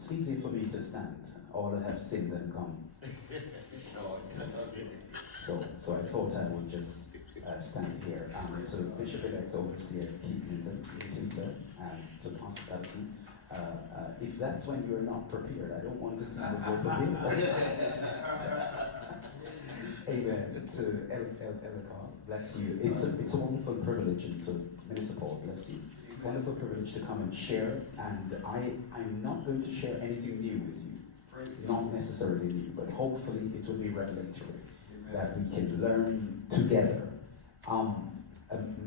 It's easy for me to stand. All have sinned and come. So I thought I would just stand here. To Bishop-elect Overseer Keith Linton, and to Pastor Patterson. If that's when you're not prepared, I don't want to see the word prepared. Amen. To Ellicott, bless you. It's a wonderful privilege, and to Minister Paul, bless you. Wonderful privilege to come and share, and I'm not going to share anything new with you. Not necessarily new, but hopefully it will be revelatory, that we can learn together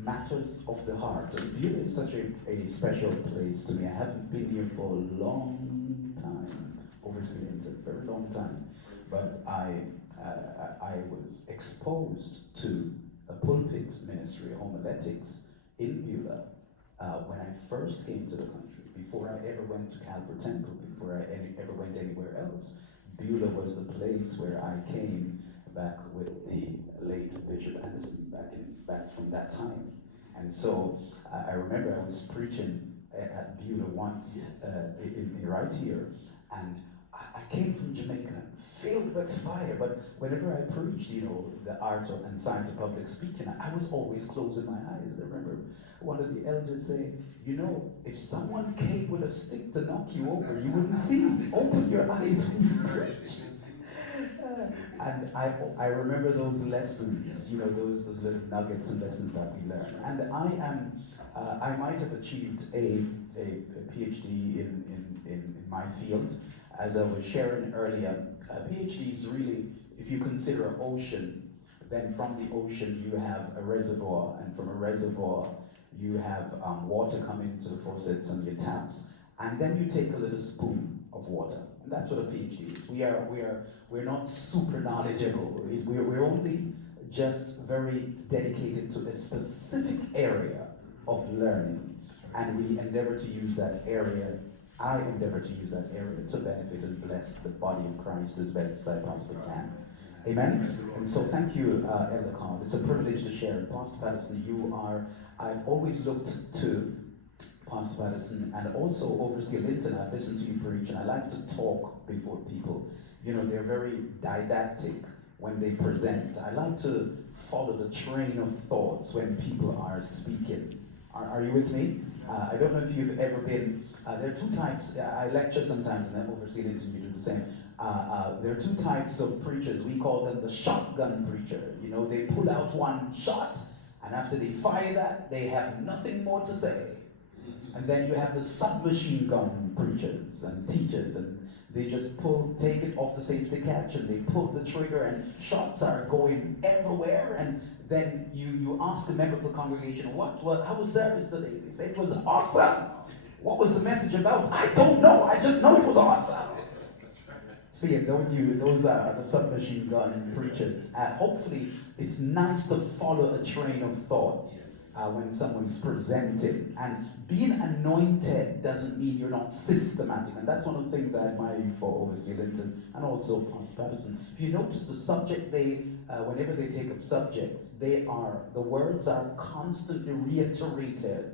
matters of the heart. And Beulah is such a special place to me. I haven't been here for a long time, overseas, a very long time, but I was exposed to a pulpit ministry, homiletics, in Beulah when I first came to the country, before I ever went to Calvary Temple, before I ever went anywhere else. Beulah was the place where I came back with the late Bishop Anderson back from that time. And so I remember I was preaching at Beulah once, right here, and I came from Jamaica, filled with fire, but whenever I preached, the art and science of public speaking, I was always closing my eyes. I remember one of the elders saying, if someone came with a stick to knock you over, you wouldn't see. Open your eyes when you preach. And I remember those lessons, those little nuggets and lessons that we learned. And I might have achieved a PhD in my field. As I was sharing earlier, a PhD is really, if you consider an ocean, then from the ocean you have a reservoir, and from a reservoir you have water coming into the faucets and your taps, and then you take a little spoon of water, and that's what a PhD is. We're not super knowledgeable. We're only just very dedicated to a specific area of learning, and we endeavor to use that area. I endeavor to use that area to benefit and bless the body of Christ as best as I possibly can. Amen? And so thank you, Elder Carl. It's a privilege to share. Pastor Patterson, I've always looked to Pastor Patterson and also Overseer Linton. I've listened to you preach, and I like to talk before people. They're very didactic when they present. I like to follow the train of thoughts when people are speaking. Are you with me? I don't know if you've ever been, there are two types, I lecture sometimes, and Overseer Linton, you do the same. There are two types of preachers. We call them the shotgun preacher. They put out one shot, and after they fire that, they have nothing more to say. And then you have the submachine gun preachers and teachers, and they just take it off the safety catch, and they pull the trigger, and shots are going everywhere. And then you ask a member of the congregation, how was service today? They say it was awesome. What was the message about? I don't know. I just know it was awesome. See, those are the submachine gun preachers. Hopefully, it's nice to follow a train of thought when someone's presenting. And being anointed doesn't mean you're not systematic. And that's one of the things I admire you for, Overseer Linton, and also Pastor Patterson. If you notice the subject, whenever they take up subjects, the words are constantly reiterated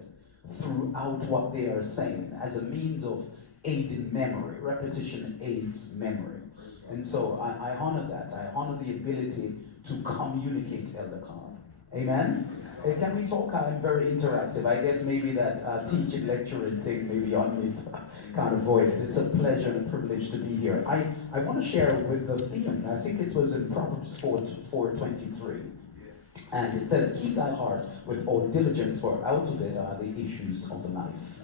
throughout what they are saying as a means of aiding memory. Repetition aids memory. And so I honor that. I honor the ability to communicate, Elder Carl. Amen? Can we talk? I'm very interactive. I guess maybe that teaching, lecturing thing maybe on me, so I can't avoid it. It's a pleasure and a privilege to be here. I want to share with the theme. I think it was in Proverbs 4:23. And it says, keep thy heart with all diligence, for out of it are the issues of life.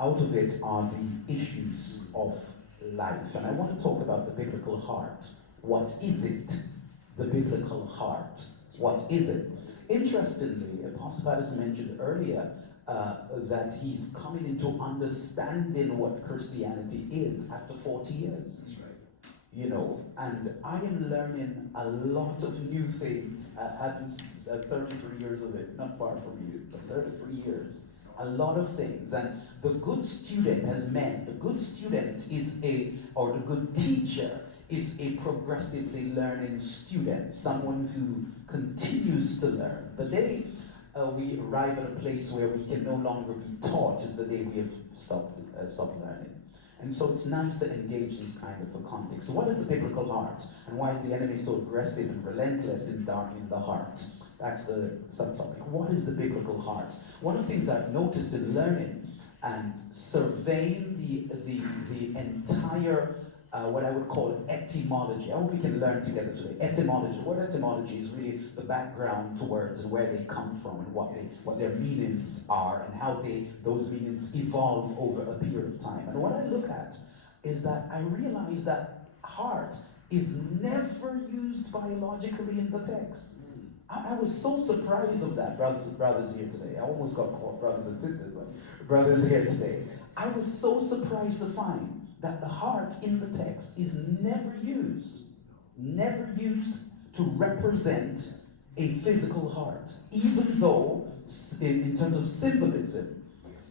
Out of it are the issues of life. And I want to talk about the biblical heart. What is it? The biblical heart. What is it? Interestingly, Apostle Patterson mentioned earlier that he's coming into understanding what Christianity is after 40 years. That's right. And I am learning a lot of new things. I've been 33 years of it, not far from you, but 33 years. A lot of things. And the good student, as men, the good student the good teacher is a progressively learning student, someone who continues to learn. The day we arrive at a place where we can no longer be taught is the day we have stopped learning. And so it's nice to engage this kind of a context. So what is the biblical heart? And why is the enemy so aggressive and relentless in darkening the heart? That's the subtopic. What is the biblical heart? One of the things I've noticed in learning and surveying the entire what I would call etymology. I hope we can learn together today. Etymology. What etymology is really the background to words and where they come from and what their meanings are and how those meanings evolve over a period of time. And what I look at is that I realize that heart is never used biologically in the text. I was so surprised of that, brothers here today. I almost got called brothers and sisters, but brothers here today. I was so surprised to find that the heart in the text is never used to represent a physical heart, even though in terms of symbolism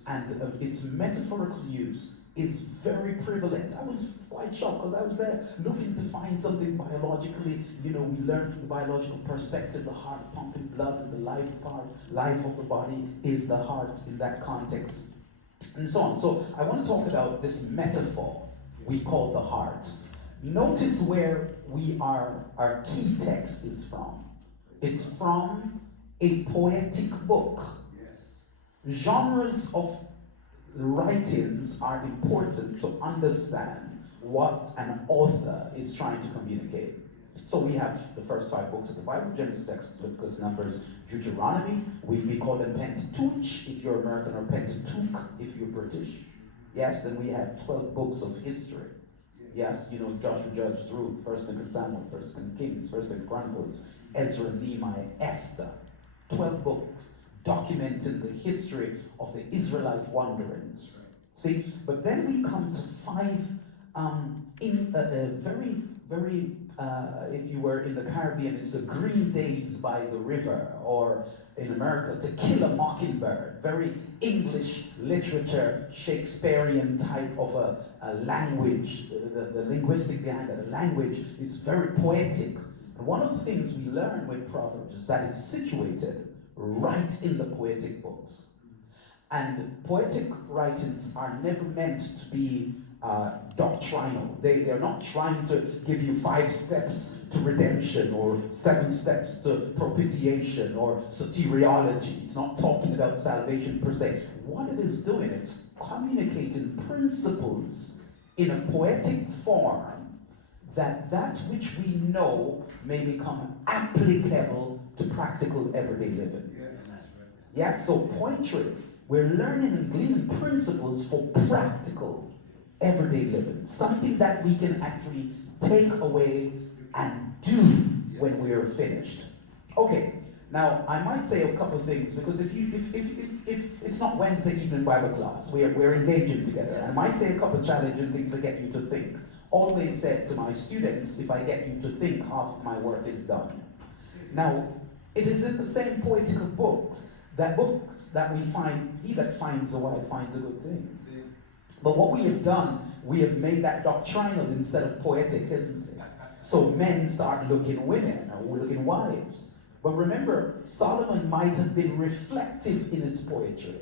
and its metaphorical use is very prevalent. I was quite shocked because I was there looking to find something biologically. We learn from the biological perspective, the heart pumping blood and the life of the body is the heart in that context. And so on. So I want to talk about this metaphor we call the heart. Notice where our key text is from. It's from a poetic book. Yes. Genres of writings are important to understand what an author is trying to communicate. So we have the first 5 books of the Bible: Genesis, Exodus, Leviticus, Numbers, Deuteronomy. We call them Pentateuch if you're American, or Pentateuch if you're British. Yes, then we have 12 books of history. Yes, Joshua, Judges, Ruth, 1st and Samuel, 1st and Kings, 1st and Chronicles, Ezra, Nehemiah, Esther. 12 books documenting the history of the Israelite wanderings. See, but then we come to 5 very, very, if you were in the Caribbean, it's the Green Days by the River, or in America, To Kill a Mockingbird. Very English literature, Shakespearean type of a language. The linguistic behind it, the language is very poetic. And one of the things we learn with Proverbs is that it's situated right in the poetic books. And poetic writings are never meant to be doctrinal. They are not trying to give you 5 steps to redemption or 7 steps to propitiation or soteriology. It's not talking about salvation per se. What it is doing, it's communicating principles in a poetic form that which we know may become applicable to practical everyday living. Yes, so poetry, we're learning and gleaning principles for practical everyday living, something that we can actually take away and do when we are finished. Okay, now I might say a couple of things, because if it's not Wednesday evening Bible class, we're engaging together. I might say a couple of challenging things to get you to think. Always said to my students, if I get you to think, half of my work is done. Now, it is in the same poetical books that we find, he that finds a wife finds a good thing. But what we have done, we have made that doctrinal instead of poetic, isn't it? So men start looking women, or looking wives. But remember, Solomon might have been reflective in his poetry,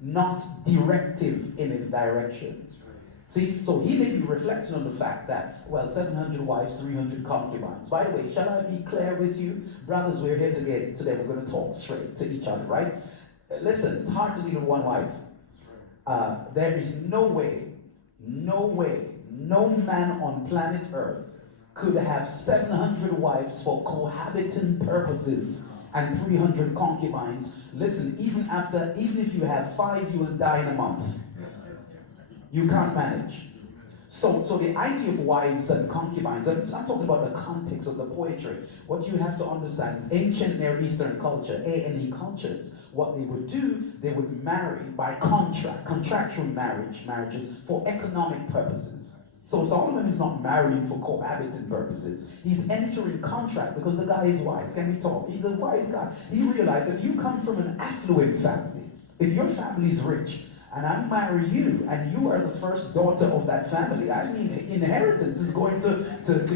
not directive in his direction. See, so he may be reflecting on the fact that, 700 wives, 300 concubines. By the way, shall I be clear with you? Brothers, we're here today, we're going to talk straight to each other, right? Listen, it's hard to deal with one wife. There is no way, no man on planet Earth could have 700 wives for cohabiting purposes and 300 concubines. Listen, even if you have 5, you will die in a month. You can't manage. So the idea of wives and concubines, I'm talking about the context of the poetry. What you have to understand is ancient Near Eastern culture, A&E cultures, what they would do, they would marry by contractual marriages for economic purposes. So Solomon is not marrying for cohabiting purposes. He's entering contract because the guy is wise. Can we talk? He's a wise guy. He realized if you come from an affluent family, if your family is rich, and I marry you, and you are the first daughter of that family, I mean, inheritance is going to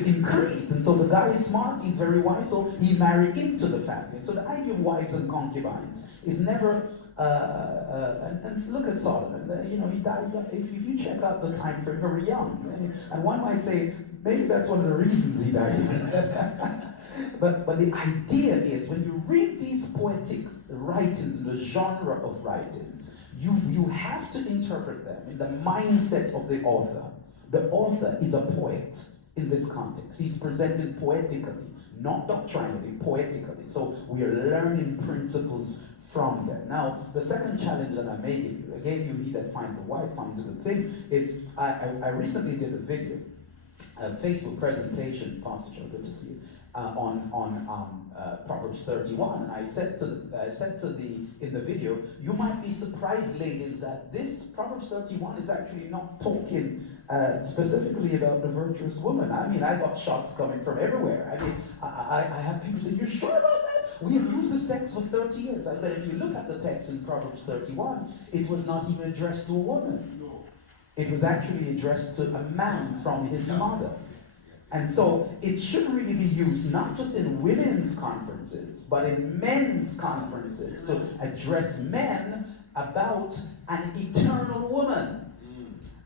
increase. And so the guy is smart, he's very wise, so he married into the family. So the idea of wives and concubines is never and look at Solomon. He died young. If you check out the time frame, very young. And one might say, maybe that's one of the reasons he died young. But the idea is, when you read these poetic writings, the genre of writings, you have to interpret them in the mindset of the author. The author is a poet in this context. He's presented poetically, not doctrinally, poetically. So we are learning principles from them. Now, the second challenge that I made you, I gave you, he that finds the wife finds a good thing, is I recently did a video, a Facebook presentation, Pastoral, good to see you, on Proverbs 31, and I said in the video, you might be surprised, ladies, that this Proverbs 31 is actually not talking specifically about the virtuous woman. I mean, I got shots coming from everywhere. I mean, I have people say, "You're sure about that? We have used this text for 30 years." I said, if you look at the text in Proverbs 31, it was not even addressed to a woman. It was actually addressed to a man from his mother. And so it should really be used not just in women's conferences, but in men's conferences to address men about an eternal woman.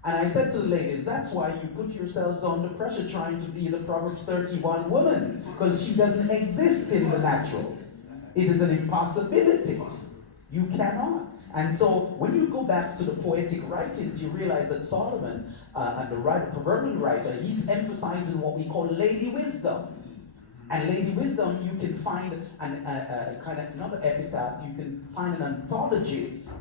And I said to the ladies, that's why you put yourselves under pressure trying to be the Proverbs 31 woman, because she doesn't exist in the natural. It is an impossibility. You cannot. And so when you go back to the poetic writings, you realize that Solomon, and the proverbial writer, he's emphasizing what we call lady wisdom. And lady wisdom, you can find kind of another epitaph, you can find an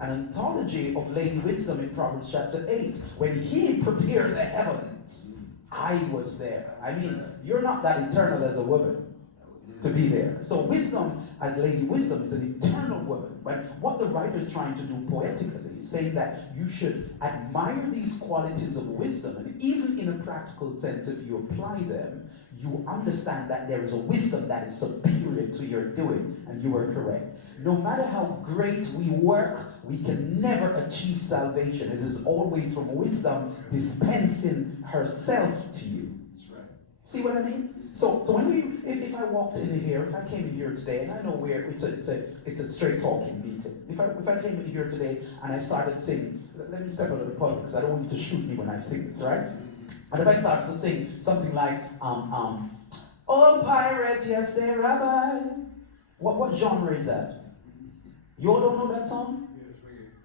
anthology of lady wisdom in Proverbs chapter 8. When he prepared the heavens, I was there. I mean, you're not that eternal as a woman to be there. So wisdom, as lady wisdom, is an eternal woman. But what the writer is trying to do poetically is saying that you should admire these qualities of wisdom, and even in a practical sense, if you apply them, you understand that there is a wisdom that is superior to your doing, and you are correct. No matter how great we work, we can never achieve salvation. It is always from wisdom dispensing herself to you. That's right. See what I mean? So when if I walked in here, if I came in here today, and I know it's a straight talking meeting. If I came in here today and I started singing, let me step out of the pulpit because I don't want you to shoot me when I sing this, right? And if I started to sing something like "Old Pirate, yes, there, Rabbi," what genre is that? You all don't know that song?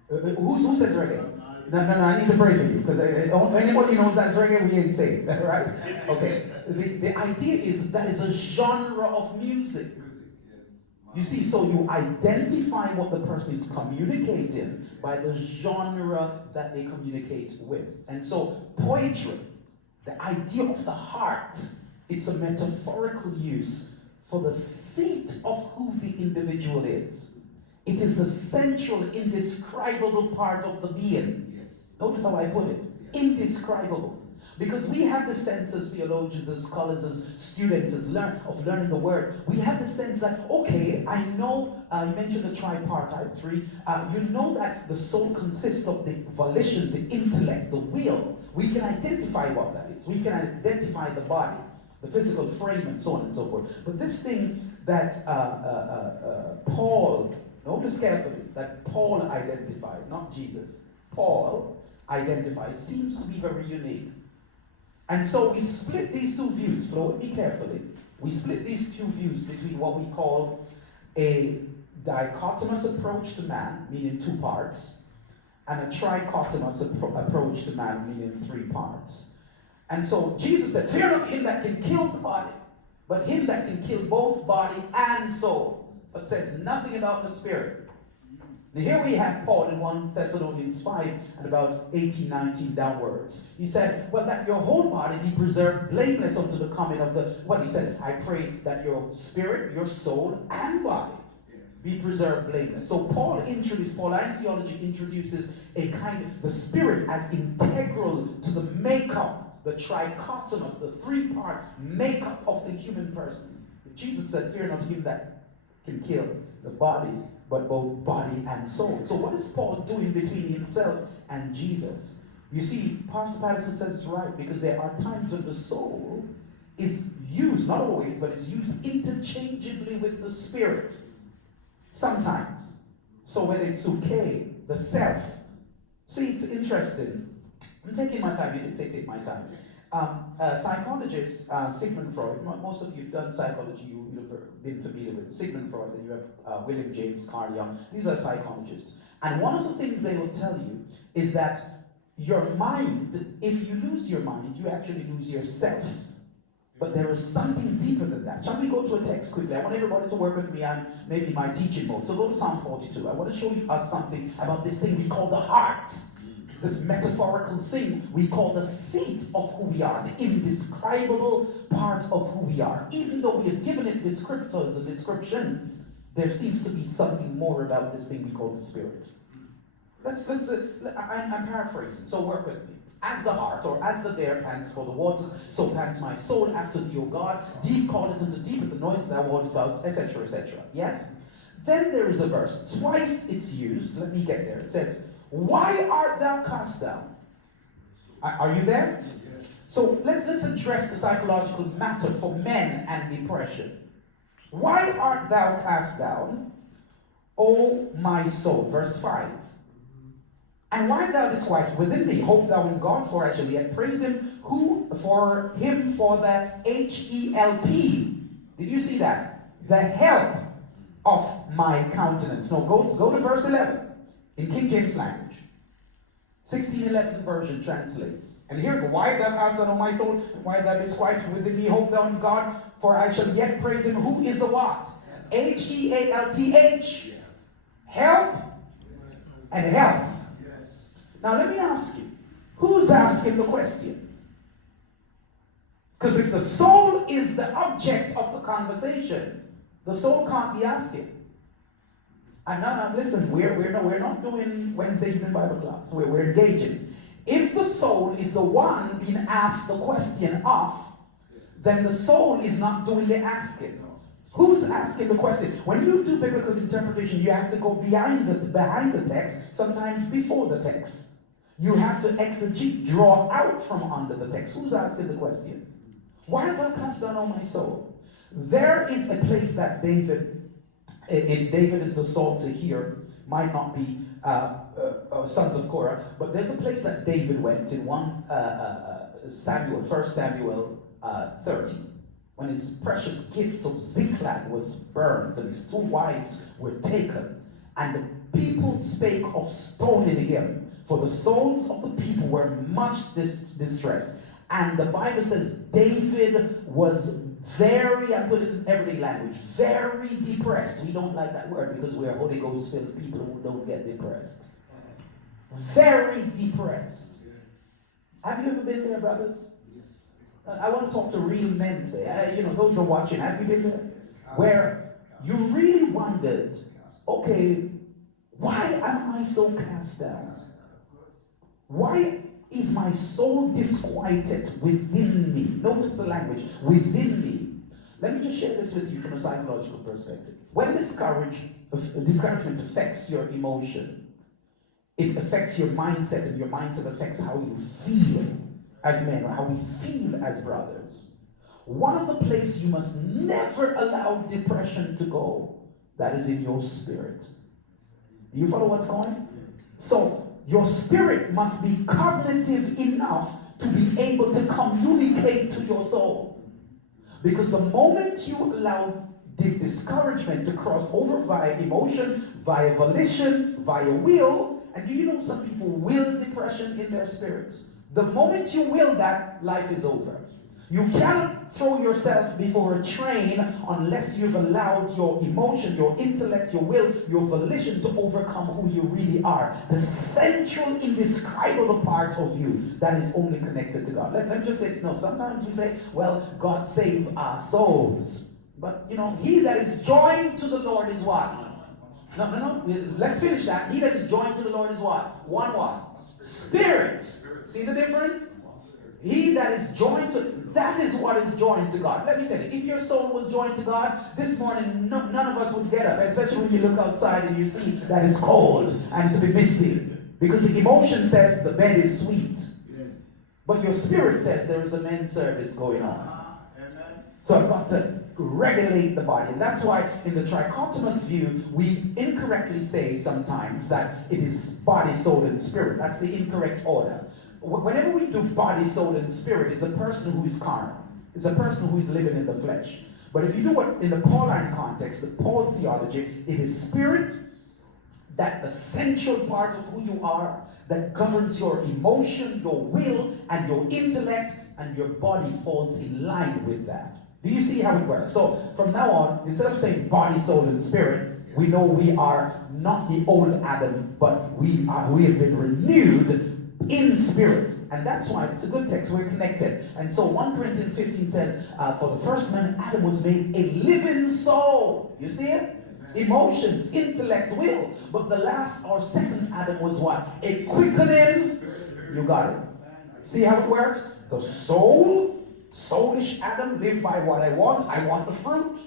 Who says reggae? No, I need to pray for you, because anybody knows that reggae, we ain't saved, right? Okay, the idea is that is a genre of music. You see, so you identify what the person is communicating by the genre that they communicate with. And so poetry, the idea of the heart, it's a metaphorical use for the seat of who the individual is. It is the central, indescribable part of the being. Notice how I put it. Indescribable. Because we have the sense as theologians, as scholars, as students, as learning the word, we have the sense that, okay, I know, you mentioned the tripartite three, you know that the soul consists of the volition, the intellect, the will. We can identify what that is. We can identify the body, the physical frame, and so on and so forth. But this thing that Paul, notice carefully, that Paul identified, not Jesus, Paul identifies, seems to be very unique. And so we split these two views, flow with me carefully. We split these two views between what we call a dichotomous approach to man, meaning two parts, and a trichotomous approach to man, meaning three parts. And so Jesus said, fear not him that can kill the body, but him that can kill both body and soul, but says nothing about the spirit. Now here we have Paul in 1 Thessalonians 5 and about 18, 19 downwards. He said, well, that your whole body be preserved blameless unto the coming of the, what he said, I pray that your spirit, your soul, and body be preserved blameless. So Pauline theology introduces a kind of, the spirit as integral to the makeup, the trichotomous, the three-part makeup of the human person. Jesus said, fear not him that can kill the body, but both body and soul. So what is Paul doing between himself and Jesus? You see, Pastor Patterson says it's right, because there are times when the soul is used, not always, but it's used interchangeably with the spirit. Sometimes. So when it's okay, the self. See, it's interesting. I'm taking my time. You didn't say take my time. Psychologist Sigmund Freud. Most of you have done psychology. You've been familiar with Sigmund Freud. Then you have William James, Carl Jung. These are psychologists. And one of the things they will tell you is that your mind, if you lose your mind, you actually lose yourself. But there is something deeper than that. Shall we go to a text quickly? I want everybody to work with me on maybe my teaching mode. So go to Psalm 42. I want to show you us something about this thing we call the heart. This metaphorical thing we call the seat of who we are, the indescribable part of who we are. Even though we have given it descriptors and descriptions, there seems to be something more about this thing we call the spirit. I'm paraphrasing, so work with me. As the hart, or as the deer pants for the waters, so pants my soul after thee, O God. Deep calleth unto deep at the noise of thy waterspouts, etc., etc. Yes? Then there is a verse. Twice it's used. Let me get there. It says, why art thou cast down? Are you there? Yes. So let's address the psychological matter for men and depression. Why art thou cast down, O my soul? Verse 5. And why thou disquieted within me? Hope thou in God, for I shall yet praise him. Who for him for the HELP? Did you see that? The help of my countenance. No, go to verse 11 in King James language. 1611 version translates. And here, why thou cast down, O my soul? Why thou disquieted within me? Hope thou in God, for I shall yet praise him. Who is the what? HEALTH. Yes. Help and health. Now let me ask you, who's asking the question? Because if the soul is the object of the conversation, the soul can't be asking. And now listen, we're not doing Wednesday evening Bible class. We're engaging. If the soul is the one being asked the question of, then the soul is not doing the asking. Who's asking the question? When you do biblical interpretation, you have to go behind the text, sometimes before the text. You have to exegete, draw out from under the text. Who's asking the question? Why art thou cast down, O my soul? There is a place that David, if David is the Saul to hear, might not be sons of Korah, but there's a place that David went in 1 Samuel 30, when his precious gift of Ziklag was burned and his 2 wives were taken, and the people spake of stoning him. For the souls of the people were much distressed. And the Bible says David was very, I put it in everyday language, very depressed. We don't like that word because we are Holy Ghost filled people who don't get depressed. Very depressed. Have you ever been there, brothers? I want to talk to real men today. Those who are watching, have you been there? Where you really wondered, okay, why am I so cast down? Why is my soul disquieted within me? Notice the language, within me. Let me just share this with you from a psychological perspective. When discouragement affects your emotion, it affects your mindset, and your mindset affects how you feel as men, or how we feel as brothers. One of the places you must never allow depression to go, that is in your spirit. Do you follow what's going on? So, your spirit must be cognitive enough to be able to communicate to your soul. Because the moment you allow the discouragement to cross over via emotion, via volition, via will, and do you know some people will depression in their spirits? The moment you will that, life is over. You cannot throw yourself before a train unless you've allowed your emotion, your intellect, your will, your volition to overcome who you really are. The central, indescribable part of you that is only connected to God. Let me just say, no, sometimes we say, well, God save our souls. But, he that is joined to the Lord is what? No. Let's finish that. He that is joined to the Lord is what? One what? Spirit. See the difference? He that is joined to, that is what is joined to God. Let me tell you, if your soul was joined to God, this morning none of us would get up, especially when you look outside and you see that it's cold and it's a bit misty. Because the emotion says the bed is sweet. Yes. But your spirit says there is a men's service going on. So I've got to regulate the body. And that's why in the trichotomous view, we incorrectly say sometimes that it is body, soul, and spirit. That's the incorrect order. Whenever we do body, soul, and spirit, it's a person who is carnal. It's a person who is living in the flesh. But if you do what in the Pauline context, the Paul's theology, it is spirit, that essential part of who you are, that governs your emotion, your will, and your intellect, and your body falls in line with that. Do you see how it works? So from now on, instead of saying body, soul, and spirit, we know we are not the old Adam, but we have been renewed in spirit. And that's why it's a good text. We're connected. And so 1 Corinthians 15 says, for the first man, Adam was made a living soul. You see it? Emotions, intellect, will. But the last or second Adam was what? A quickening. You got it. See how it works? The soul, soulish Adam lived by what I want. I want the fruit.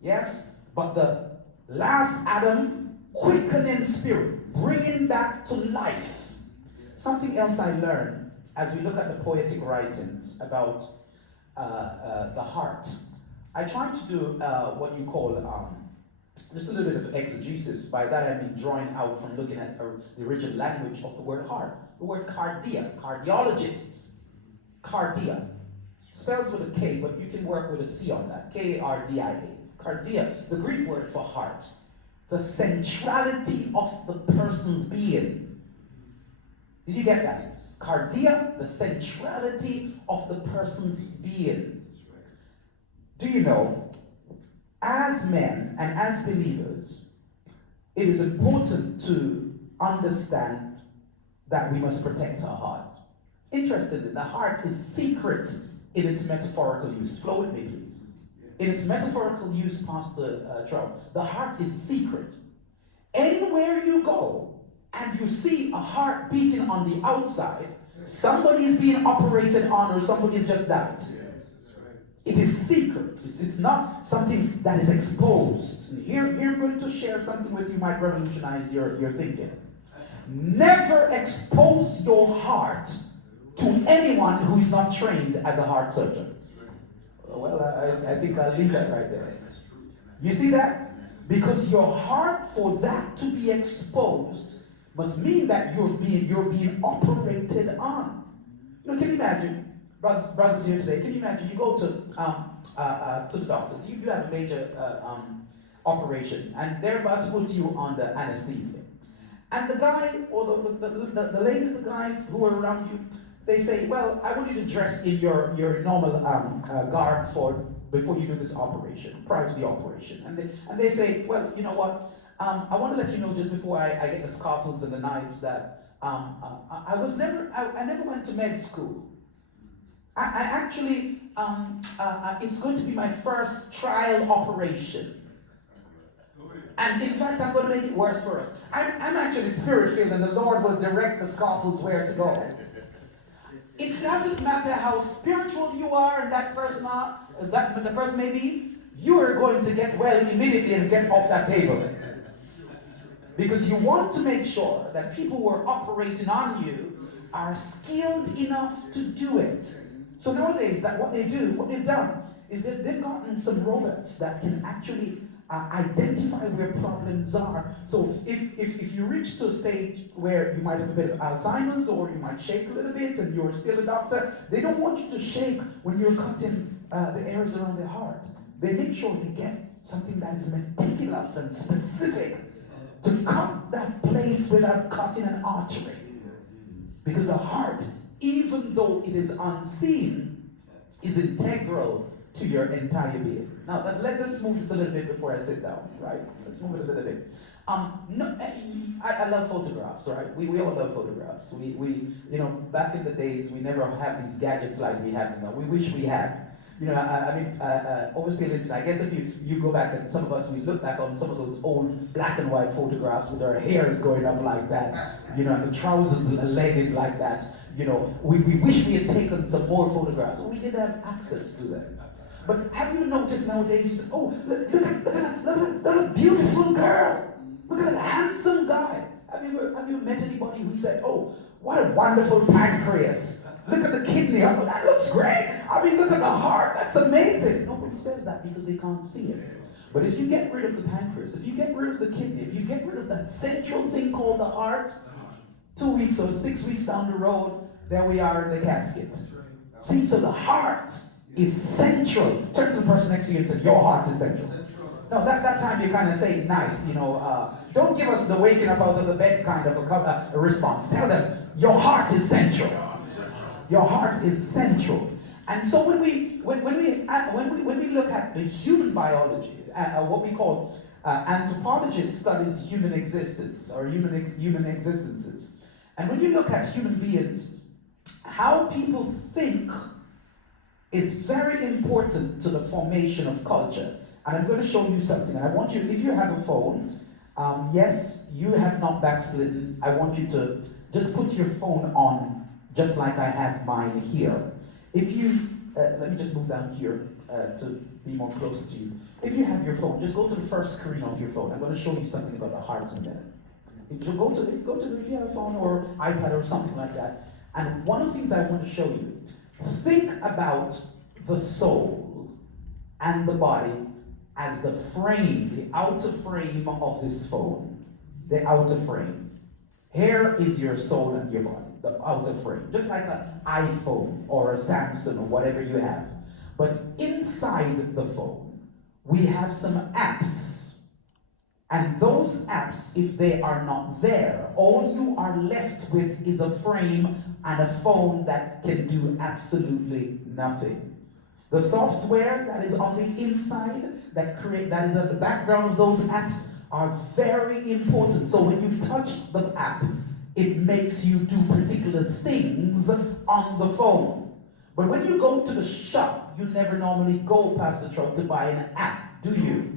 Yes? But the last Adam, quickening spirit, bringing back to life. Something else I learned as we look at the poetic writings about the heart. I tried to do what you call just a little bit of exegesis. By that I mean drawing out from looking at the original language of the word heart. The word cardia, cardiologists. Cardia. Spells with a K, but you can work with a C on that. K-A-R-D-I-A. Cardia, the Greek word for heart. The centrality of the person's being. Did you get that? Cardia, the centrality of the person's being. Do you know, as men and as believers, it is important to understand that we must protect our heart. Interestingly, the heart is secret in its metaphorical use. Flow with me, please. In its metaphorical use, Pastor Trout, the heart is secret. Anywhere you go, and you see a heart beating on the outside, somebody is being operated on or somebody is just died. It is secret. It's not something that is exposed. And here I'm going to share something with you might revolutionize your thinking. Never expose your heart to anyone who is not trained as a heart surgeon. Well, I think I'll leave that right there. You see that? Because your heart, for that to be exposed, must mean that you're being operated on. You know, can you imagine, brothers here today, can you imagine you go to the doctors, you have a major operation, and they're about to put you under anesthesia. And the guy, or the ladies, the guys who are around you, they say, well, I want you to dress in your normal garb before you do this operation, prior to the operation. And they say, well, you know what? I want to let you know just before I get the scalpels and the knives that I never went to med school. I actually, it's going to be my first trial operation. And in fact, I'm going to make it worse for us. I'm actually spirit-filled and the Lord will direct the scalpels where to go. It doesn't matter how spiritual you are and the person may be, you are going to get well immediately and get off that table. Because you want to make sure that people who are operating on you are skilled enough to do it. So nowadays, what they've done is that they've gotten some robots that can actually identify where problems are. So if you reach to a stage where you might have a bit of Alzheimer's or you might shake a little bit and you're still a doctor, they don't want you to shake when you're cutting the areas around the heart. They make sure they get something that is meticulous and specific to cut that place without cutting an artery. Because the heart, even though it is unseen, is integral to your entire being. Now, let's move this a little bit before I sit down, right? Let's move it a little bit. I love photographs, right? We all love photographs. We back in the days, we never had these gadgets like we have now. We wish we had. Obviously, I guess if you go back, and some of us, we look back on some of those old black and white photographs with our hairs going up like that, the trousers and the leg is like that, we wish we had taken some more photographs. Well, we didn't have access to them. But have you noticed nowadays, look at that beautiful girl, look at that handsome guy. Have you met anybody who said, what a wonderful pancreas. Look at the kidney. Oh, that looks great. I mean, look at the heart. That's amazing. Nobody says that because they can't see it. But if you get rid of the pancreas, if you get rid of the kidney, if you get rid of that central thing called the heart, 2 weeks or 6 weeks down the road, there we are in the casket. See, so the heart is central. Turn to the person next to you and say, your heart is central. No, that time you kind of say nice, don't give us the waking up out of the bed kind of a response. Tell them, your heart is central. Your heart is central. And so when we look at the human biology, what we call anthropologists studies human existence or human existences. And when you look at human beings, how people think is very important to the formation of culture. And I'm going to show you something. And I want you, if you have a phone, yes, you have not backslidden. I want you to just put your phone on, just like I have mine here. If you, let me just move down here to be more close to you. If you have your phone, just go to the first screen of your phone. I'm going to show you something about the heart in a minute. If you have a phone or iPad or something like that. And one of the things I want to show you, think about the soul and the body as the frame, the outer frame of this phone. The outer frame. Here is your soul and your body, the outer frame. Just like an iPhone or a Samsung or whatever you have. But inside the phone, we have some apps. And those apps, if they are not there, all you are left with is a frame and a phone that can do absolutely nothing. The software that is on the inside, that is at the background of those apps, are very important. So when you touch the app, it makes you do particular things on the phone. But when you go to the shop, you never normally go past the truck to buy an app, do you?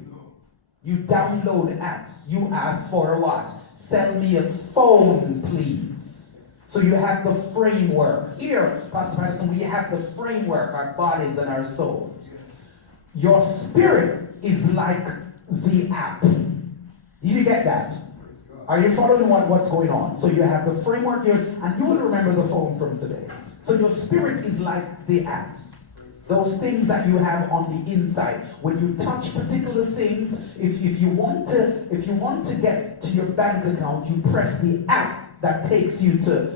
You download apps. You ask for a what? Sell me a phone, please. So you have the framework. Here, Pastor Patterson, we have the framework, our bodies and our souls. Your spirit is like the app. Did you get that? Are you following what's going on? So you have the framework here, and you will remember the phone from today. So your spirit is like the apps. Those things that you have on the inside. When you touch particular things, if you want to get to your bank account, you press the app that takes you to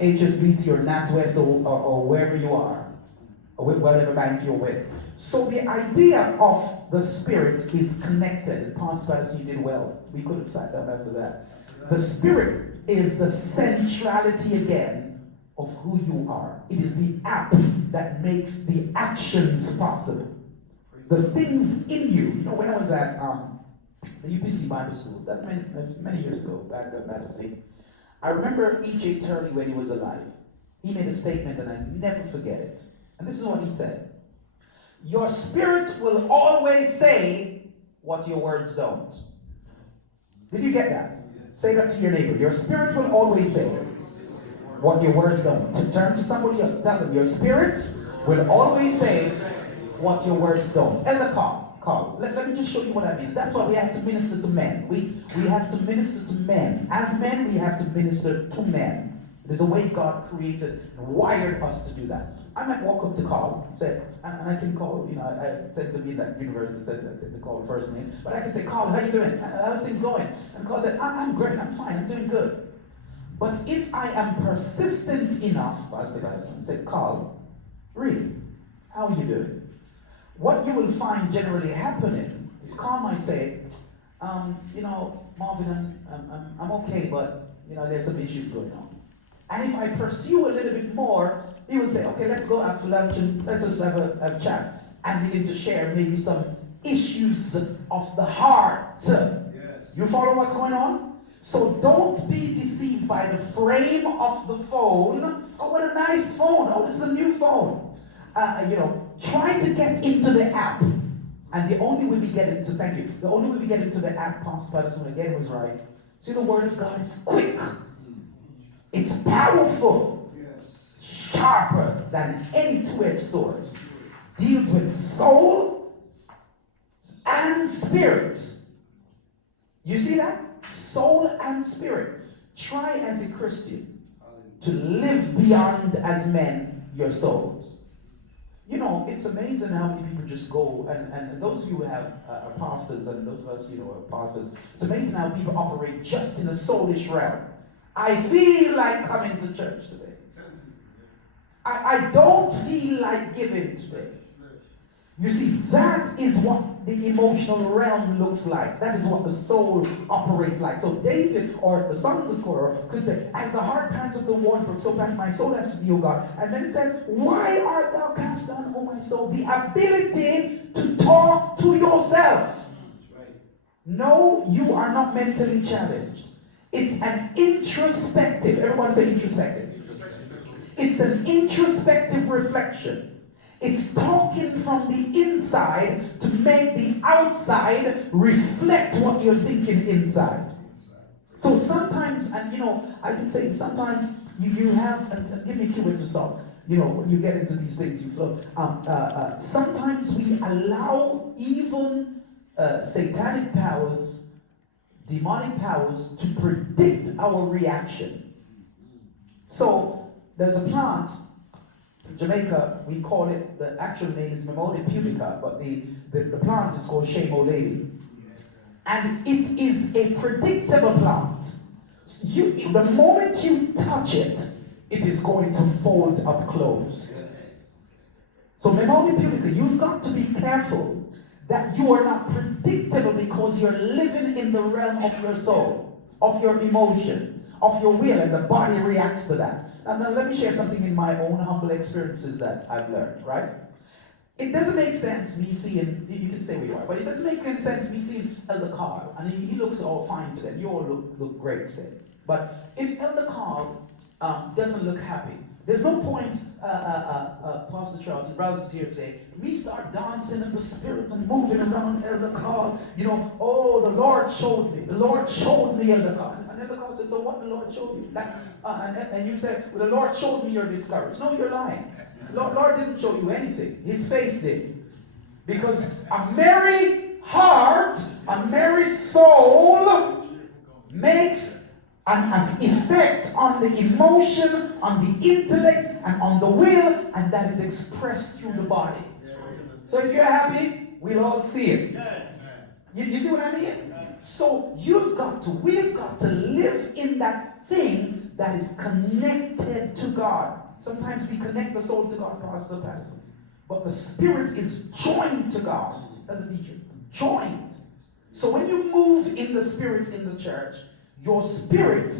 HSBC or NatWest or wherever you are, or whatever bank you're with. So the idea of the spirit is connected. Pastor Patterson, you did well. We could have sat down after that. The spirit is the centrality again of who you are. It is the app that makes the actions possible. The things in you. You know, when I was at the UPC Bible School, that many years ago, back at Madison, I remember E.J. Turley when he was alive. He made a statement and I never forget it. And this is what he said. Your spirit will always say what your words don't. Did you get that? Say that to your neighbor. Your spirit will always say what your words don't. Turn to somebody else. Tell them your spirit will always say what your words don't. Elder Carl, let me just show you what I mean. That's why we have to minister to men. We have to minister to men. As men, we have to minister to men. There's a way God created and wired us to do that. I might walk up to Carl, say, and I can call, I tend to be in that university center, to call the first name, but I can say, Carl, how you doing? How's things going? And Carl said, I'm great, I'm fine, I'm doing good. But if I am persistent enough, Pastor Patterson said, Carl, really, how are you doing? What you will find generally happening is Carl might say, Marvin, I'm okay, but there's some issues going on. And if I pursue a little bit more, he would say, okay, let's go out for lunch and let's just have a chat and begin to share maybe some issues of the heart. Yes. You follow what's going on? So don't be deceived by the frame of the phone. Oh, what a nice phone. Oh, this is a new phone. Try to get into the app. And the only way we get into, the only way we get into the app, Pastor Patterson again was right. See, the word of God is quick. It's powerful, sharper than any two-edged sword. Deals with soul and spirit. You see that? Soul and spirit. Try as a Christian to live beyond as men your souls. You know, it's amazing how many people just go, and those of you who have are pastors, and those of us, you know, are pastors, it's amazing how people operate just in a soulish realm. I feel like coming to church today. I don't feel like giving today. You see, that is what the emotional realm looks like. That is what the soul operates like. So David, or the sons of Korah, could say, as the heart pants of the water, so pants my soul after thee, O God. And then it says, why art thou cast down, O my soul? The ability to talk to yourself. No, you are not mentally challenged. It's an introspective. Everyone say introspective. It's an introspective reflection. It's talking from the inside to make the outside reflect what you're thinking inside. So sometimes, and you know, I can say sometimes you have, and give me a cue when to stop. You know, when you get into these things, you flow. Sometimes we allow even satanic powers, demonic powers, to predict our reaction. So there's a plant. In Jamaica, we call it, the actual name is Mimosa pudica, but the plant is called Shame O Lady. And it is a predictable plant. The moment you touch it, it is going to fold up closed. So Mimosa pudica, you've got to be careful that you are not predictable, because you're living in the realm of your soul, of your emotion, of your will, and the body reacts to that. And now let me share something in my own humble experiences that I've learned, right? It doesn't make sense me seeing, you can stay where you are, but it doesn't make any sense me seeing Elder Carl, and he looks all fine today. You all look great today. But if Elder Carl doesn't look happy, there's no point, Pastor Charles and brothers here today, we start dancing in the spirit and moving around Elder Carl. You know, oh, the Lord showed me Elder Carl. And Elder Carl said, so what the Lord showed you? That, and you said, well, the Lord showed me you're discouraged. No, you're lying. Lord didn't show you anything. His face did. Because a merry heart, a merry soul makes an effect on the emotion, on the intellect, and on the will, and that is expressed through the body. So if you're happy, we'll all see it. You see what I mean? So we've got to live in that thing that is connected to God. Sometimes we connect the soul to God, Pastor Patterson. But the spirit is joined to God. Joined. So when you move in the spirit in the church, your spirit,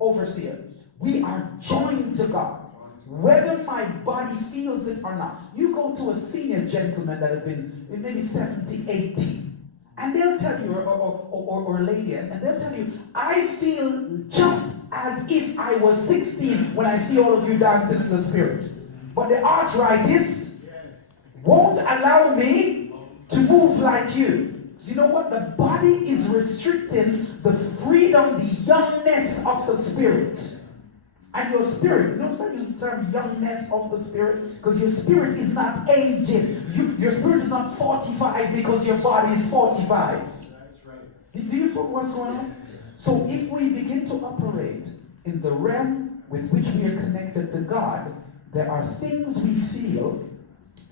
overseer, we are joined to God. Whether my body feels it or not. You go to a senior gentleman that has been maybe 70, 80. And they'll tell you, or a lady, and they'll tell you, I feel just as if I was 16 when I see all of you dancing in the spirit. But the arthritis won't allow me to move like you. So you know what? The body is restricting the freedom, the youngness of the spirit. And your spirit, you know what I'm saying? Use the term youngness of the spirit, because your spirit is not aging. Your spirit is not 45 because your body is 45. That's right. Do you follow what's going on? So if we begin to operate in the realm with which we are connected to God, there are things we feel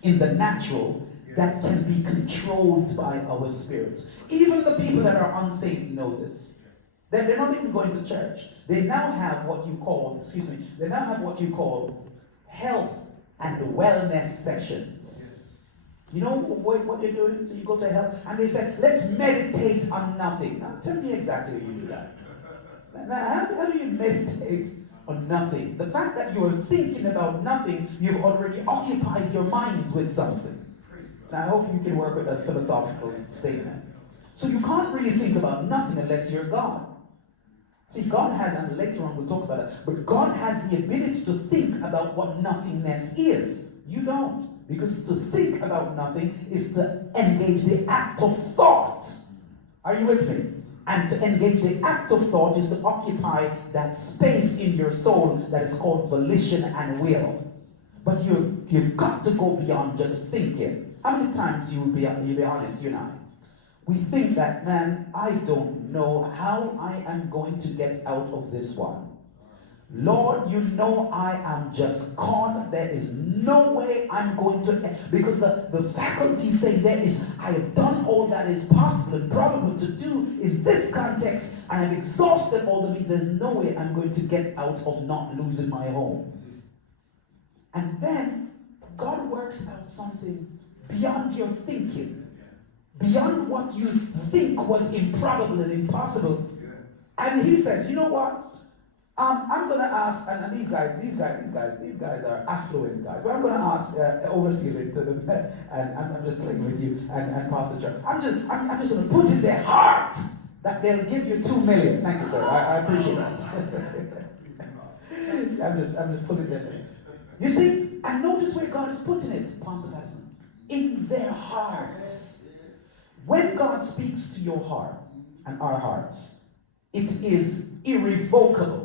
in the natural that can be controlled by our spirits. Even the people that are unsaved know this. They're not even going to church. They now have what you call, health and wellness sessions. You know what they're doing? So you go to health, and they say, let's meditate on nothing. Now tell me exactly how you do that. Now, how do you meditate on nothing? The fact that you're thinking about nothing, you've already occupied your mind with something. Now I hope you can work with that philosophical statement. So you can't really think about nothing unless you're God. See, God has, and later on we'll talk about it, but God has the ability to think about what nothingness is. You don't. Because to think about nothing is to engage the act of thought. Are you with me? And to engage the act of thought is to occupy that space in your soul that is called volition and will. But you've got to go beyond just thinking. How many times you'll be honest, you and I? We think that, man, I don't know how I am going to get out of this one. Lord, you know I am just caught. There is no way I'm going to, because the faculty saying there is, I have done all that is possible and probable to do in this context. I have exhausted all the means. There's no way I'm going to get out of not losing my home. And then God works out something beyond your thinking, beyond what you think was improbable and impossible. And he says, you know what? I'm going to ask, and these guys are affluent guys. But I'm going to ask Overseer Linton, and I'm just playing with you, and Pastor Chuck. I'm just going to put in their heart that they'll give you $2 million. Thank you, sir. I appreciate that. I'm just putting their names. You see, and notice where God is putting it, Pastor Madison. In their hearts. When God speaks to your heart and our hearts, it is irrevocable.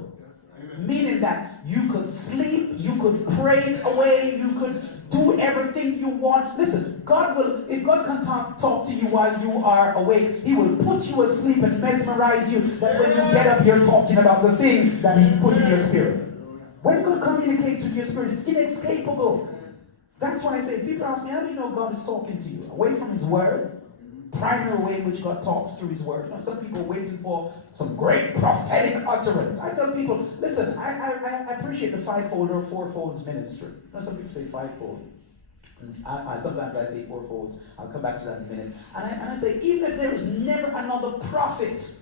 Meaning that you could sleep, you could pray it away, you could do everything you want. Listen, God will, if God can talk to you while you are awake, he will put you asleep and mesmerize you, that when you get up, you're talking about the thing that he put in your spirit. When God communicates with your spirit, it's inescapable. That's why I say, people ask me, how do you know God is talking to you? Away from his word, primary way in which God talks through his word. You know, some people are waiting for some great prophetic utterance. I tell people, listen, I appreciate the fivefold or fourfold ministry. You know, some people say fivefold. Sometimes I say fourfold. I'll come back to that in a minute. And I say, even if there is never another prophet,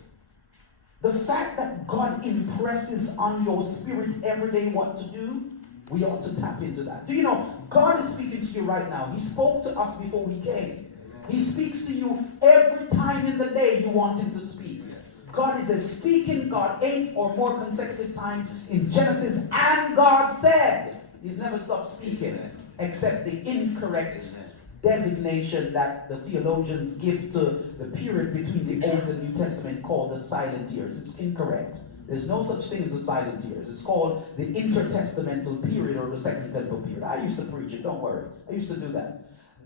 the fact that God impresses on your spirit every day what to do, we ought to tap into that. Do you know, God is speaking to you right now. He spoke to us before we came. He speaks to you every time in the day you want him to speak. God is a speaking God 8 or more consecutive times in Genesis, and God said. He's never stopped speaking, except the incorrect designation that the theologians give to the period between the Old and New Testament called the silent years. It's incorrect. There's no such thing as the silent years. It's called the intertestamental period or the Second Temple period. I used to preach it, don't worry. I used to do that.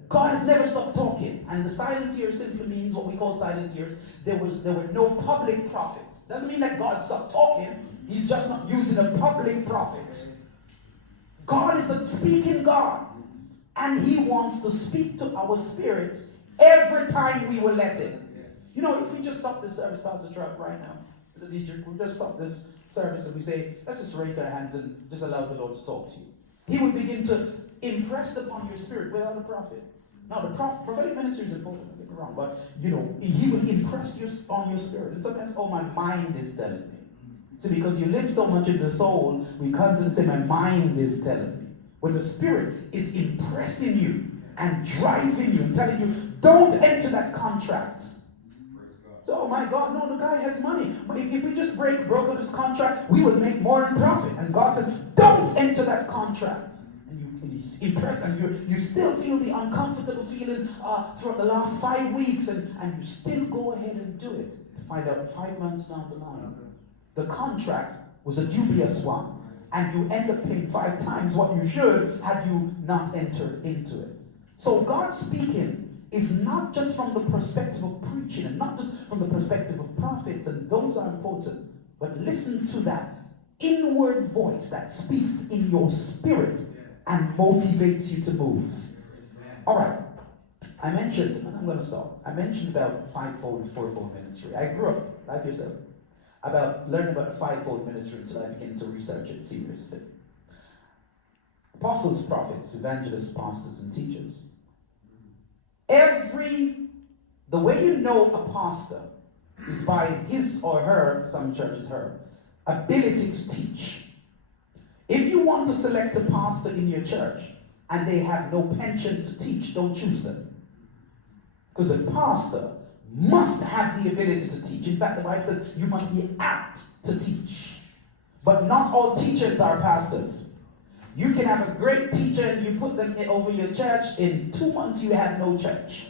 God has never stopped talking, and the silent years simply means what we call silent years. There were no public prophets. Doesn't mean that God stopped talking. He's just not using a public prophet. God is a speaking God, and he wants to speak to our spirits every time we will let him. You know, if we just stop this service, Pastor Truck, right now, the DJ, we'll just stop this service and we say, let's just raise our hands and just allow the Lord to talk to you. He will begin to impress upon your spirit without a prophet. Now, the prophetic ministry is important, don't get me wrong, but, you know, he will impress on your spirit. And sometimes, oh, my mind is telling me. See, because you live so much in the soul, we constantly say, my mind is telling me. When the spirit is impressing you and driving you and telling you, don't enter that contract. So, oh my God, no, the guy has money. If we just broke this contract, we would make more in profit. And God says, don't enter that contract. And he's impressed, and you still feel the uncomfortable feeling throughout the last 5 weeks, and you still go ahead and do it. To find out 5 months down the line, the contract was a dubious one, and you end up paying 5 times what you should had you not entered into it. So God speaking is not just from the perspective of preaching, and not just from the perspective of prophets, and those are important, but listen to that inward voice that speaks in your spirit and motivates you to move. All right, I mentioned, and I'm going to stop, I mentioned about fivefold and fourfold ministry. I grew up, like yourself, about learning about the fivefold ministry until I began to research it seriously. Apostles, prophets, evangelists, pastors, and teachers. The way you know a pastor is by his or her, some churches her, ability to teach. If you want to select a pastor in your church and they have no penchant to teach, don't choose them. Because a pastor must have the ability to teach. In fact, the Bible says you must be apt to teach. But not all teachers are pastors. You can have a great teacher and you put them over your church, in 2 months you have no church.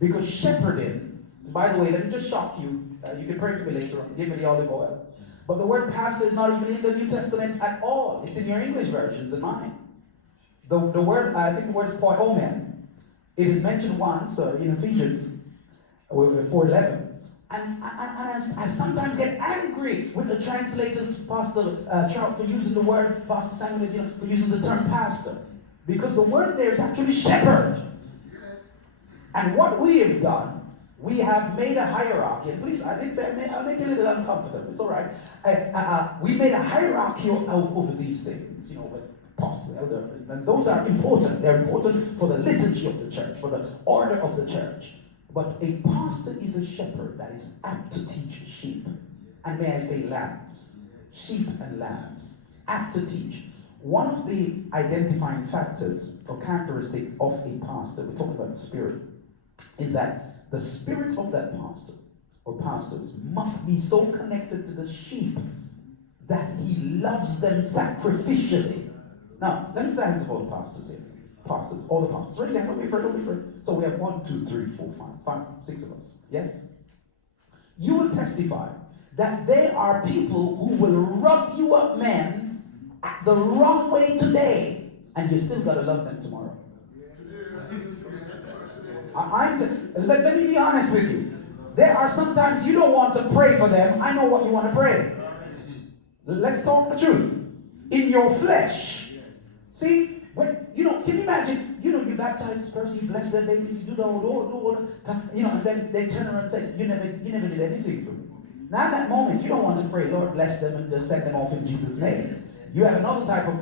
Because shepherding, by the way, let me just shock you. You can pray for me later on. Give me the olive oil. But the word pastor is not even in the New Testament at all. It's in your English versions and mine. The word, I think the word is poimen. It is mentioned once in Ephesians 4:11. And I sometimes get angry with the translators, Pastor Trout, for using the word, Pastor Sanguinetti, for using the term pastor. Because the word there is actually shepherd. And what we have done, we have made a hierarchy. And please, I did say I'll make it a little uncomfortable. It's all right. We made a hierarchy over these things, with apostle, elder. And those are important. They're important for the liturgy of the church, for the order of the church. But a pastor is a shepherd that is apt to teach sheep. And may I say lambs. Sheep and lambs. Apt to teach. One of the identifying factors or characteristics of a pastor, we're talking about the spirit, is that the spirit of that pastor or pastors must be so connected to the sheep that he loves them sacrificially. Now, let me start hands of all the pastors here. Pastors, all the pastors. Right again, don't be afraid. So we have 1, 2, 3, 4, 5, 6 of us. Yes? You will testify that there are people who will rub you up, men, the wrong way today, and you still got to love them tomorrow. Let me be honest with you. There are sometimes you don't want to pray for them. I know what you want to pray. Let's talk the truth. In your flesh. See? When, can you imagine, you baptize this person, you bless their babies, you do all and then they turn around and say, you never did anything for me. Now at that moment, you don't want to pray, Lord bless them and just send them off in Jesus' name. You have another type of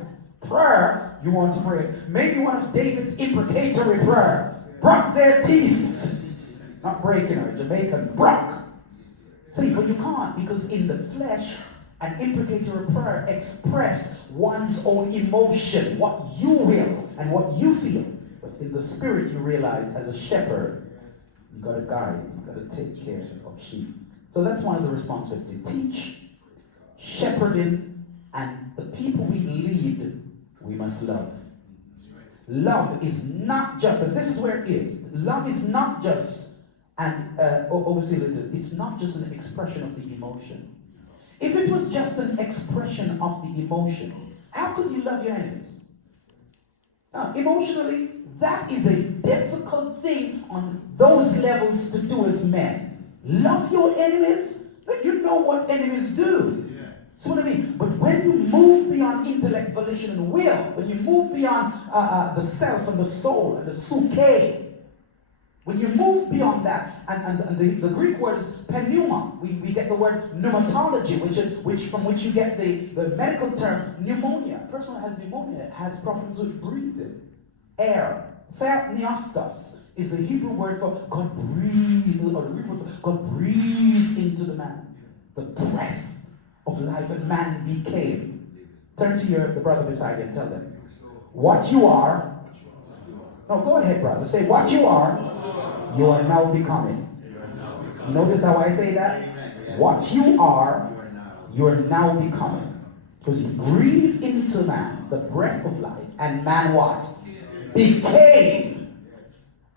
prayer you want to pray. Maybe one of David's imprecatory prayer. Brock their teeth. Not breaking her, Jamaican, Brock. See, but you can't, because in the flesh, an imprecatory prayer expressed one's own emotion, what you will and what you feel. But in the spirit, you realize as a shepherd, you got to guide, you got to take care of sheep. So that's one of the responsibilities. Teach, shepherding, and the people we lead, we must love. Love is not just, and this is where it is, love is not just, it's not just an expression of the emotion. If it was just an expression of the emotion, how could you love your enemies? Now, emotionally, that is a difficult thing on those levels to do as men. Love your enemies? You know what enemies do. See what I mean? But when you move beyond intellect, volition, and will, when you move beyond the self and the soul and the suke, when you move beyond that, and the Greek word is pneuma, we get the word pneumatology, from which you get the medical term pneumonia. A person who has pneumonia has problems with breathing. Air. Theopneustos is the Hebrew word for God breathe, or the Greek word for God breathe into the man. The breath of life, and man became. Turn to the brother beside you and tell them, what you are. No, go ahead, brother. Say, what you are now becoming. Notice how I say that? What you are now becoming. Because you breathe into man the breath of life, and man what? Became.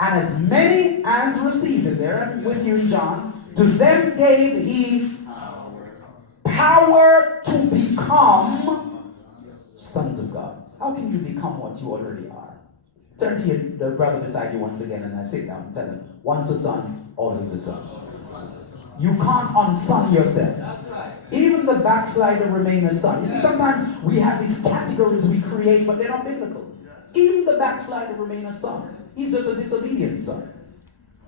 And as many as received it, there with you in John, to them gave he power to become sons of God. How can you become what you already are? Turn to the brother beside you once again, and I sit down and tell him, once a son, always a son. You can't unson yourself. Even the backslider remain a son. You see, sometimes we have these categories we create, but they're not biblical. Even the backslider remain a son. He's just a disobedient son.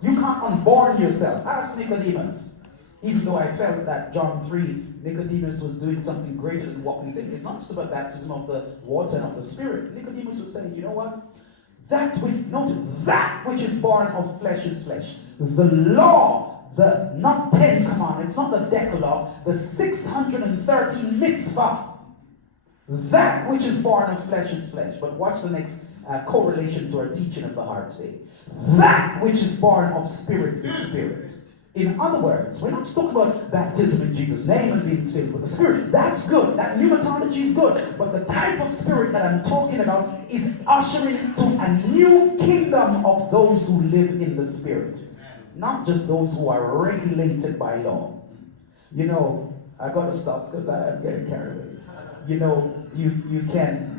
You can't unborn yourself. Ask Nicodemus. Even though I felt that John 3, Nicodemus was doing something greater than what we think. It's not just about baptism of the water and of the Spirit. Nicodemus was saying, you know what? That which is born of flesh is flesh. The law, not 10 commandments, not the Decalogue, the 613 mitzvah. That which is born of flesh is flesh. But watch the next correlation to our teaching of the heart today. That which is born of spirit is spirit. In other words, we're not just talking about baptism in Jesus' name and being filled with the Spirit. That's good. That pneumatology is good. But the type of spirit that I'm talking about is ushering to a new kingdom of those who live in the Spirit. Not just those who are regulated by law. You know, I got to stop because I am getting carried away. You know, you can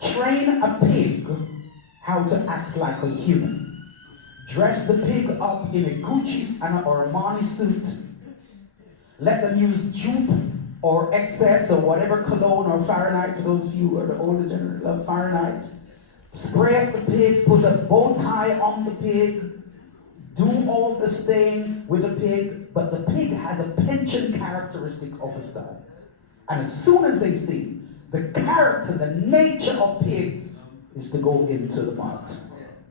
train a pig how to act like a human. Dress the pig up in a Gucci and or Armani suit. Let them use dupe or excess or whatever cologne or Fahrenheit, for those of you who are the older generation love Fahrenheit. Spray up the pig, put a bow tie on the pig, do all this thing with the pig, but the pig has a penchant characteristic of a style. And as soon as they see the character, the nature of pigs is to go into the mud.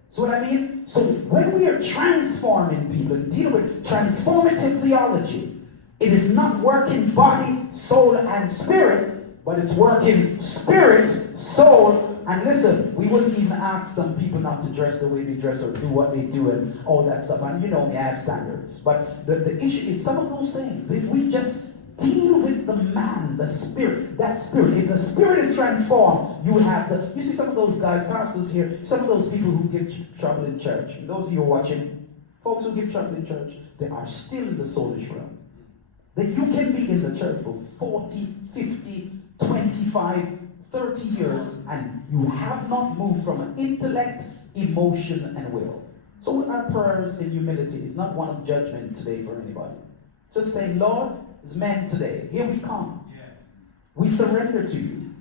So what I mean? So when we are transforming people and dealing with transformative theology, it is not working body, soul, and spirit, but it's working spirit, soul, and listen, we wouldn't even ask some people not to dress the way they dress or do what they do and all that stuff. And you know me, I have standards. But the issue is some of those things. If we just deal with the man, the spirit, that spirit. If the spirit is transformed, you have the... You see some of those guys, pastors here, some of those people who give trouble in church. And those of you who are watching, folks who give trouble in church, they are still in the soulish realm. That you can be in the church for 40, 50, 25, 30 years, and you have not moved from an intellect, emotion, and will. So our prayers in humility is not one of judgment today for anybody. Just saying, Lord, it's meant today. Here we come. Yes. We surrender to you.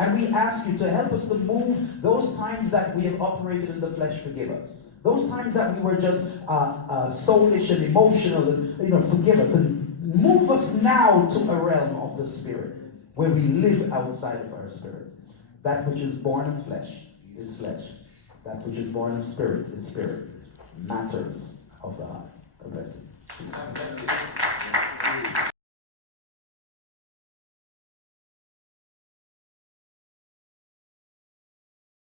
And we ask you to help us to move those times that we have operated in the flesh, forgive us. Those times that we were just soulish and emotional, and forgive us. And move us now to a realm of the spirit, where we live outside of our spirit. That which is born of flesh is flesh. That which is born of spirit is spirit. Matters of the heart. God bless you.